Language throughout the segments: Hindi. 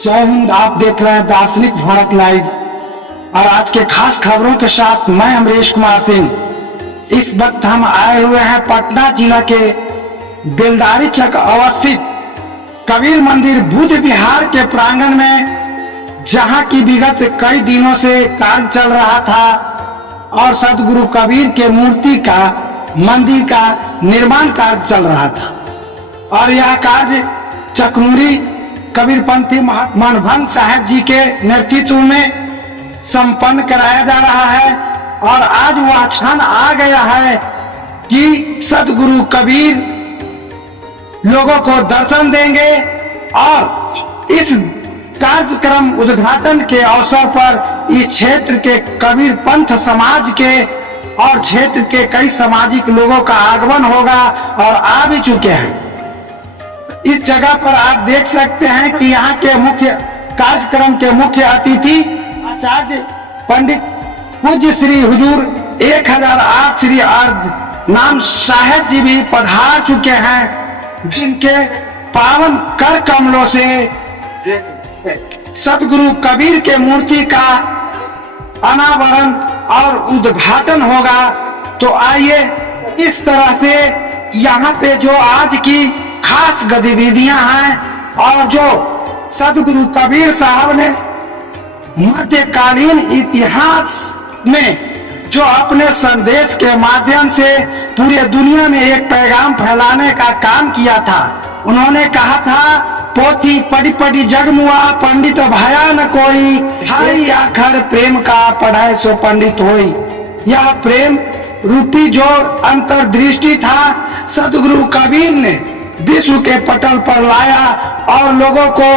जय हिंद। आप देख रहे हैं दार्शनिक भारत लाइव और आज के खास खबरों के साथ मैं अमरीश कुमार सिंह। इस वक्त हम आए हुए हैं पटना जिला के बेलदारी चक अवस्थित कबीर मंदिर बुद्ध विहार के प्रांगण में, जहां की विगत कई दिनों से कार्य चल रहा था और सदगुरु कबीर के मूर्ति का मंदिर का निर्माण कार्य चल रहा था। और यह कार्य चकमुरी कबीरपंथी मनभंग साहब जी के नेतृत्व में संपन्न कराया जा रहा है। और आज वह क्षण आ गया है कि सदगुरु कबीर लोगों को दर्शन देंगे और इस कार्यक्रम उद्घाटन के अवसर पर इस क्षेत्र के कबीर पंथ समाज के और क्षेत्र के कई सामाजिक लोगों का आगमन होगा और आ भी चुके हैं। इस जगह पर आप देख सकते हैं कि यहाँ के मुख्य कार्यक्रम के मुख्य अतिथि आचार्य पंडित पूज्य श्री हुजूर 1008 श्री अर्ध नाम साहेब जी भी पधार चुके हैं, जिनके पावन कर कमलों से सदगुरु कबीर के मूर्ति का अनावरण और उद्घाटन होगा। तो आइए इस तरह से यहाँ पे जो आज की खास गतिविधियां हैं और जो सदगुरु कबीर साहब ने मध्यकालीन इतिहास में जो अपने संदेश के माध्यम से पूरे दुनिया में एक पैगाम फैलाने का काम किया था। उन्होंने कहा था, पोथी पढ़ी पढ़ी जगमुआ पंडित भया न कोई, ढाई आखर प्रेम का पढ़ाए सो पंडित होई। यह प्रेम रूपी जो अंतर्दृष्टि था सदगुरु कबीर ने विश्व के पटल पर लाया और लोगों को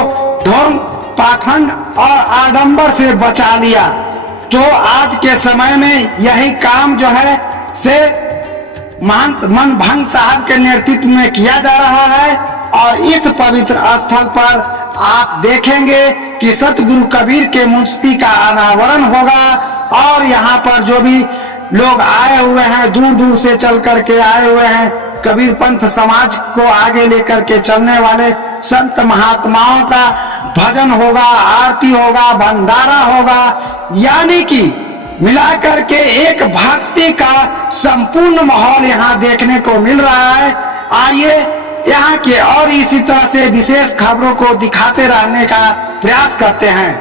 ढोंग पाखंड और आडंबर से बचा लिया। तो आज के समय में यही काम जो है से महंत मनभंग साहब के नेतृत्व में किया जा रहा है। और इस पवित्र स्थल पर आप देखेंगे कि सतगुरु कबीर के मूर्ति का अनावरण होगा और यहाँ पर जो भी लोग आए हुए हैं, दूर दूर से चल करके आए हुए हैं, कबीर पंथ समाज को आगे लेकर के चलने वाले संत महात्माओं का भजन होगा, आरती होगा, भंडारा होगा, यानी कि मिलाकर के एक भक्ति का संपूर्ण माहौल यहाँ देखने को मिल रहा है। आइए यहाँ के और इसी तरह से विशेष खबरों को दिखाते रहने का प्रयास करते हैं।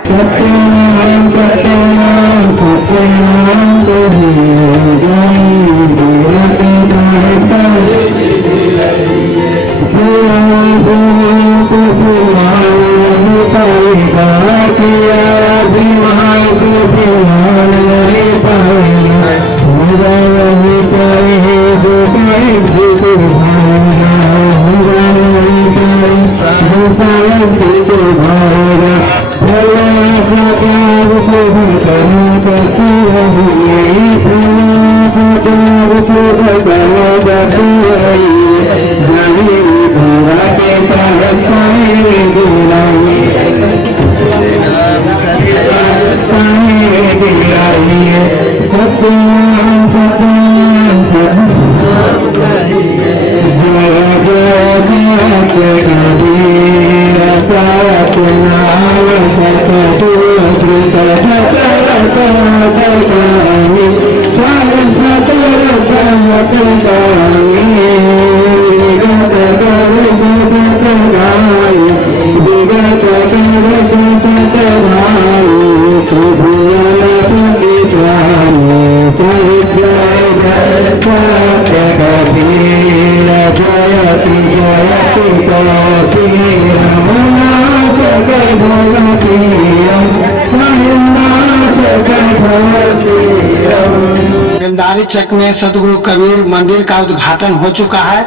बेलदारी चक में सदगुरु कबीर मंदिर का उद्घाटन हो चुका है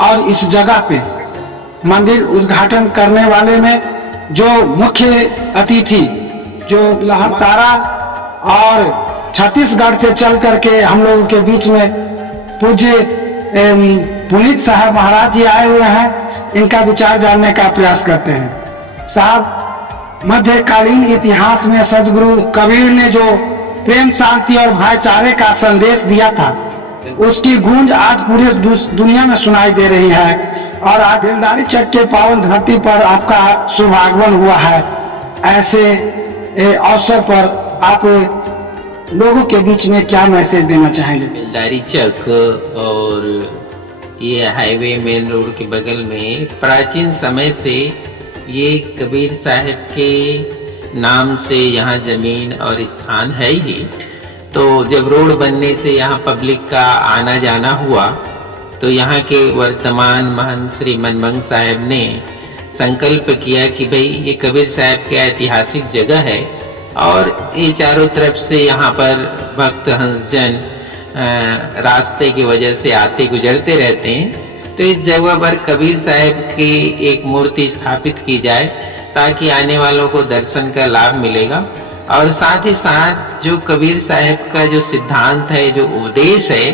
और इस जगह पे मंदिर उद्घाटन करने वाले में जो मुख्य अतिथि जो लहरतारा और छत्तीसगढ़ से चल करके हम लोगों के बीच में पूज्य पुनीत साहब महाराज जी आए हुए हैं, इनका विचार जानने का प्रयास करते हैं। साहब, मध्यकालीन इतिहास में सदगुरु कबीर ने जो प्रेम शांति और भाईचारे का संदेश दिया था, उसकी गूंज आज पूरे दुनिया में सुनाई दे रही है। और आज दिलदारी चक के पावन धरती पर आपका शुभ आगमन हुआ है। ऐसे अवसर पर आप लोगों के बीच में क्या मैसेज देना चाहेंगे? दिलदारी चक और ये हाईवे मेन रोड के बगल में प्राचीन समय से ये कबीर साहब के नाम से यहाँ जमीन और स्थान है ही। तो जब रोड बनने से यहाँ पब्लिक का आना जाना हुआ तो यहाँ के वर्तमान महंत श्री मनमंग साहब ने संकल्प किया कि भाई ये कबीर साहब की ऐतिहासिक जगह है और ये चारों तरफ से यहाँ पर भक्त हंसजन रास्ते की वजह से आते गुजरते रहते हैं। तो इस जगह पर कबीर साहब की एक मूर्ति स्थापित की जाए ताकि आने वालों को दर्शन का लाभ मिलेगा और साथ ही साथ जो कबीर साहब का जो सिद्धांत है, जो उपदेश है,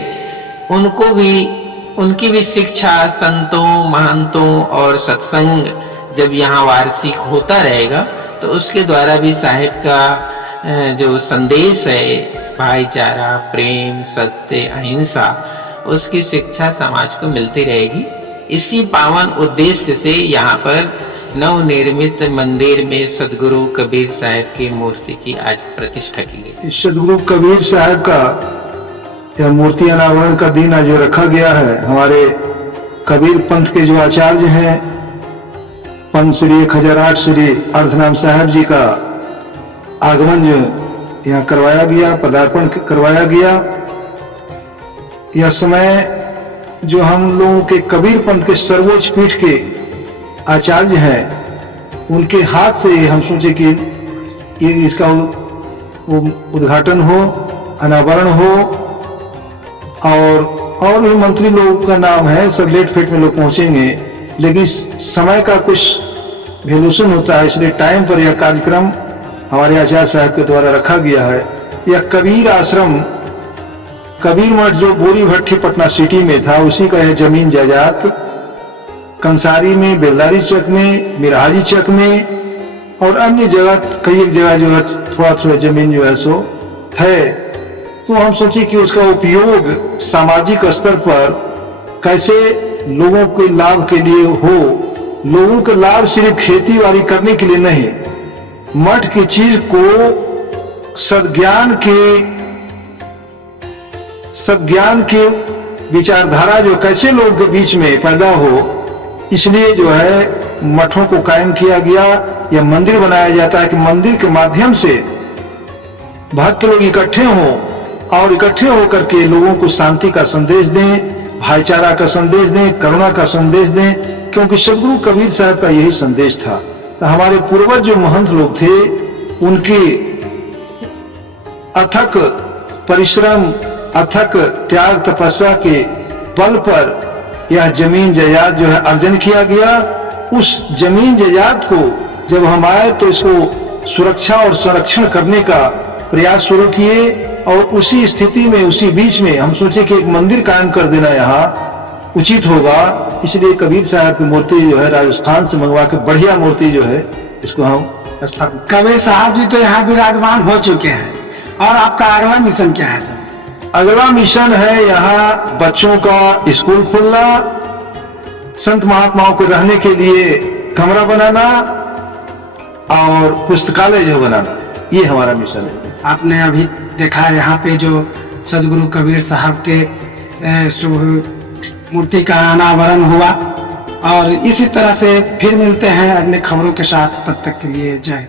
उनको भी उनकी भी शिक्षा संतों महंतों और सत्संग जब यहाँ वार्षिक होता रहेगा तो उसके द्वारा भी साहिब का जो संदेश है भाईचारा, प्रेम, सत्य, अहिंसा, उसकी शिक्षा समाज को मिलती रहेगी। इसी पावन उद्देश्य से यहाँ पर नवनिर्मित मंदिर में सदगुरु कबीर साहब की मूर्ति की आज प्रतिष्ठा की गई। सदगुरु कबीर साहब का यह मूर्ति अनावरण का दिन आज जो रखा गया है, हमारे कबीर पंथ के जो आचार्य हैं पंत श्री 1008 श्री अर्धनाम साहब जी का आगमन जो यहाँ करवाया गया, पदार्पण करवाया गया। यह समय जो हम लोगों के कबीर पंथ के सर्वोच्च पीठ के आचार्य हैं उनके हाथ से हम सोचे कि ये इसका उद्घाटन हो, अनावरण हो और भी मंत्री लोगों का नाम है, सब लेट फेट में लोग पहुंचेंगे, लेकिन समय का कुछ वैल्यूशन होता है, इसलिए टाइम पर यह कार्यक्रम हमारे आचार्य साहब के द्वारा रखा गया है। यह कबीर आश्रम, कबीर मठ जो बोरी भट्टी पटना सिटी में था, उसी का यह जमीन जायदाद कंसारी में, बेलदारी चक में, मिराजी चक में और अन्य जगह कई एक जगह जो है थोड़ा थोड़ा जमीन जो है सो है। तो हम सोचे कि उसका उपयोग सामाजिक स्तर पर कैसे लोगों के लाभ के लिए हो। लोगों के लाभ सिर्फ खेती बाड़ी करने के लिए नहीं, मठ की चीज को सद्ज्ञान के विचारधारा जो कैसे लोगों के बीच में पैदा हो, इसलिए जो है मठों को कायम किया गया। या मंदिर बनाया जाता है कि मंदिर के माध्यम से भक्त लोग इकट्ठे हों और इकट्ठे होकर के लोगों को शांति का संदेश दें, भाईचारा का संदेश दें, करुणा का संदेश दें, क्योंकि सदगुरु कबीर साहब का यही संदेश था। तो हमारे पूर्वज जो महंत लोग थे उनके अथक परिश्रम, अथक त्याग तपस्या के बल पर यह जमीन जायदाद जो है अर्जन किया गया। उस जमीन जायदाद को जब हम आए तो इसको सुरक्षा और संरक्षण करने का प्रयास शुरू किए और उसी स्थिति में, उसी बीच में हम सोचे कि एक मंदिर कायम कर देना यहाँ उचित होगा। इसलिए कबीर साहब की मूर्ति जो है राजस्थान से मंगवा के बढ़िया मूर्ति जो है इसको हम स्थापित। कबीर साहब जी तो यहाँ विराजमान हो चुके हैं और आपका अगला मिशन क्या है सर? अगला मिशन है यहाँ बच्चों का स्कूल खोलना, संत महात्माओं को रहने के लिए कमरा बनाना और पुस्तकालय जो बनाना, ये हमारा मिशन है। आपने अभी देखा यहाँ पे जो सदगुरु कबीर साहब के शुभ मूर्ति का अनावरण हुआ और इसी तरह से फिर मिलते हैं अगले खबरों के साथ। तब तक के लिए जय।